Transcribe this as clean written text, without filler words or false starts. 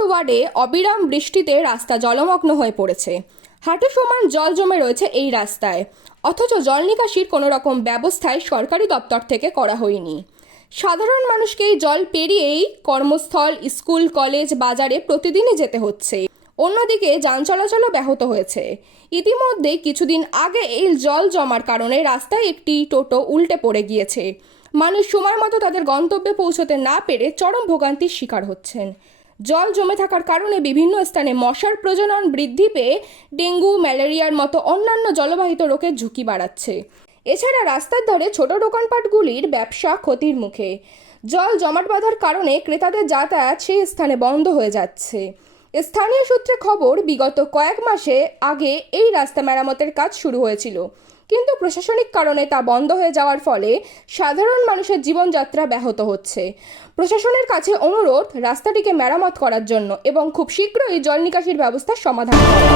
নম্বর ওয়ার্ডে অবিরাম বৃষ্টিতে রাস্তা জলমগ্ন হয়ে পড়েছে। হাঁটু সমান জল জমে রয়েছে এই রাস্তায়, অথচ জল নিকাশির কোনো রকম ব্যবস্থাই সরকারি দপ্তর থেকে করা হয়নি। সাধারণ মানুষকে এই জল পেরিয়েই কর্মস্থল, স্কুল, কলেজ, বাজারে প্রতিদিনই যেতে হচ্ছে। অন্যদিকে যান চলাচলও ব্যাহত হয়েছে। ইতিমধ্যে কিছুদিন আগে এই জল জমার কারণে রাস্তায় একটি টোটো উল্টে পড়ে গিয়েছে। মানুষ সময় মতো তাদের গন্তব্যে পৌঁছতে না পেরে চরম ভোগান্তির শিকার হচ্ছেন। জল জমে থাকার কারণে বিভিন্ন স্থানে মশার প্রজনন বৃদ্ধি পেয়ে ডেঙ্গু, ম্যালেরিয়ার মতো অন্যান্য জলবাহিত রোগের ঝুঁকি বাড়াচ্ছে। এছাড়া রাস্তার ধারে ছোট দোকানপাটগুলির ব্যবসা ক্ষতির মুখে। জল জমাট বাঁধার কারণে ক্রেতাদের যাতায়াত সেই স্থানে বন্ধ হয়ে যাচ্ছে। স্থানীয় সূত্রে খবর, বিগত কয়েক মাসে আগে এই রাস্তা মেরামতের কাজ শুরু হয়েছিল, কিন্তু প্রশাসনিক কারণে তা বন্ধ হয়ে যাওয়ার ফলে সাধারণ মানুষের জীবনযাত্রা ব্যাহত হচ্ছে। প্রশাসনের কাছে অনুরোধ রাস্তাটিকে মেরামত করার জন্য এবং খুব শীঘ্রই জল নিকাশির ব্যবস্থার সমাধান করা।